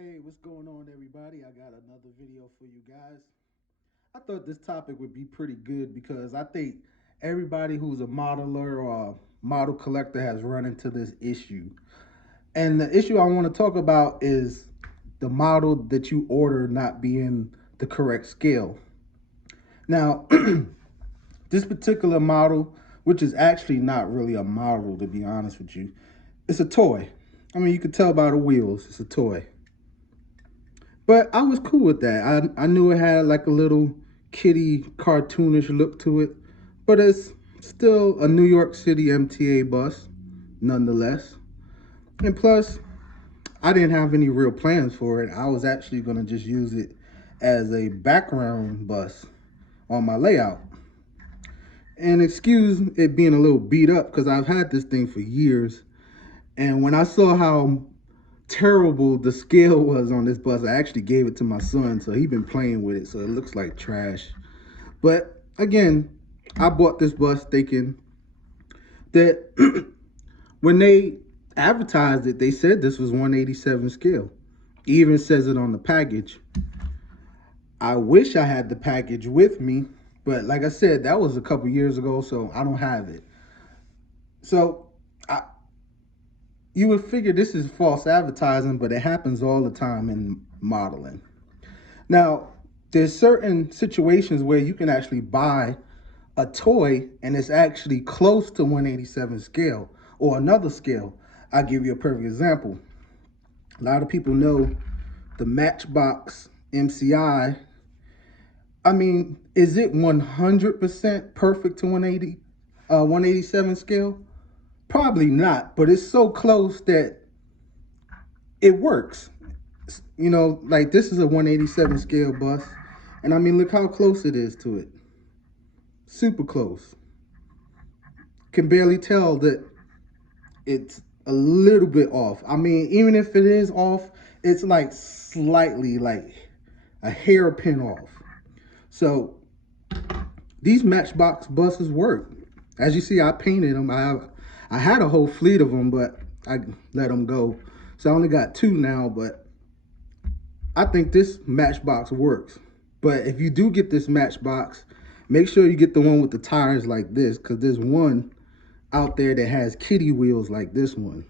Hey, what's going on, everybody? I got another video for you guys. I thought this topic would be pretty good because I think everybody who's a modeler or a model collector has run into this issue. And the issue I want to talk about is the model that you order not being the correct scale. Now, this particular model, which is actually not really a model to be honest with you, it's a toy. I mean, you can tell by the wheels, it's a toy. But I was cool with that. I knew it had like a little kitty cartoonish look to it, but it's still a New York City MTA bus, nonetheless. And plus, I didn't have any real plans for it. I was actually going to just use it as a background bus on my layout. And excuse it being a little beat up because I've had this thing for years. And when I saw how terrible the scale was on this bus, I actually gave it to my son, so he's been playing with it, so it looks like trash. But again, I bought this bus thinking that when they advertised it, they said this was 187 scale. It even says it on the package. I wish I had the package with me, but like I said, that was a couple years ago, so I don't have it. So I, you would figure this is false advertising, but it happens all the time in modeling. Now, there's certain situations where you can actually buy a toy and it's actually close to 187 scale or another scale. I'll give you a perfect example. A lot of people know the Matchbox MCI. I mean, is it 100% perfect to 187 scale? Probably not, but it's so close that it works. You know, like this is a 187 scale bus, and I mean, look how close it is to it. Super close. Can barely tell that it's a little bit off. I mean, even if it is off, it's like slightly, like a hairpin off. So these Matchbox buses work. As you see, I painted them. I had a whole fleet of them, but I let them go. So I only got two now, but I think this Matchbox works. But if you do get this Matchbox, make sure you get the one with the tires like this, because there's one out there that has kitty wheels like this one.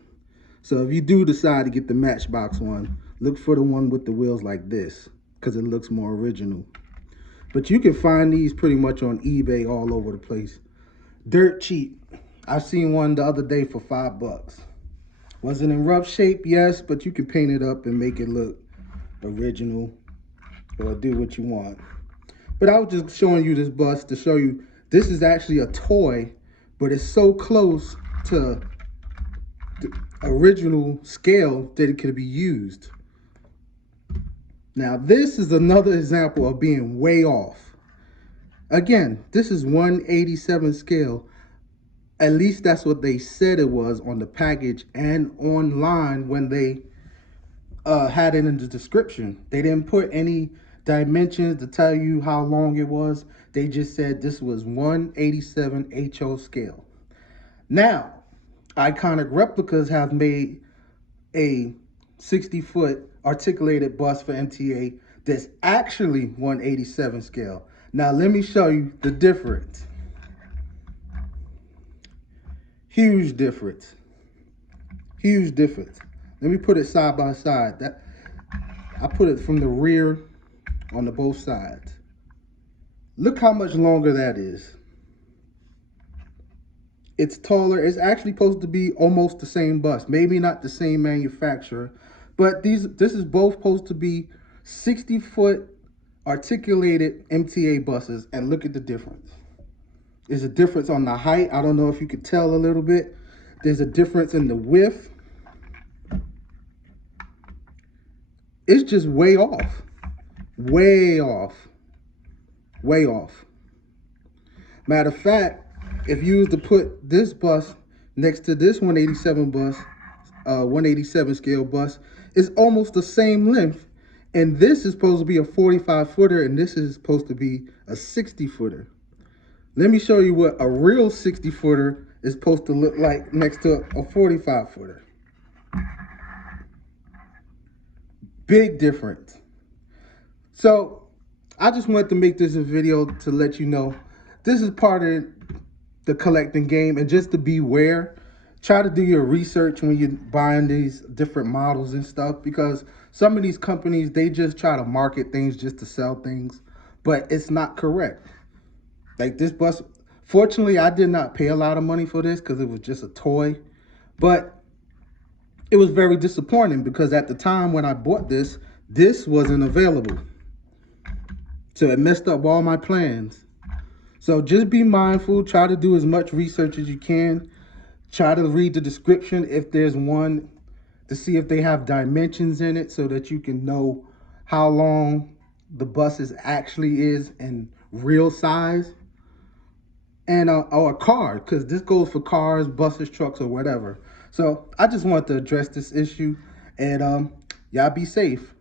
So if you do decide to get the Matchbox one, look for the one with the wheels like this, because it looks more original. But you can find these pretty much on eBay all over the place. Dirt cheap. I seen one the other day for $5. Was it in rough shape? Yes, but you can paint it up and make it look original or do what you want. But I was just showing you this bus to show you this is actually a toy, but it's so close to the original scale that it could be used. Now, this is another example of being way off. Again, this is 187 scale. At least that's what they said it was on the package and online when they had it in the description. They didn't put any dimensions to tell you how long it was. They just said this was 187 HO scale. Now, Iconic Replicas have made a 60-foot articulated bus for MTA that's actually 187 scale. Now, let me show you the difference. Huge difference. Huge difference. Let me put it side by side. I put it from the rear on the both sides. Look how much longer that is. It's taller. It's actually supposed to be almost the same bus. Maybe not the same manufacturer, but this is both supposed to be 60-foot articulated MTA buses, and look at the difference. There's a difference on the height. I don't know if you could tell a little bit. There's a difference in the width. It's just way off. Way off. Way off. Matter of fact, if you was to put this bus next to this 187 scale bus, it's almost the same length. And this is supposed to be a 45 footer, and this is supposed to be a 60 footer. Let me show you what a real 60 footer is supposed to look like next to a 45 footer. Big difference. So I just wanted to make this a video to let you know this is part of the collecting game, and just to beware, try to do your research when you're buying these different models and stuff, because some of these companies, they just try to market things just to sell things, but it's not correct. Like this bus, fortunately I did not pay a lot of money for this because it was just a toy, but it was very disappointing because at the time when I bought this wasn't available. So it messed up all my plans. So just be mindful, try to do as much research as you can. Try to read the description if there's one, to see if they have dimensions in it so that you can know how long the bus actually is in real size. And or a car, because this goes for cars, buses, trucks, or whatever. So I just want to address this issue, and y'all be safe.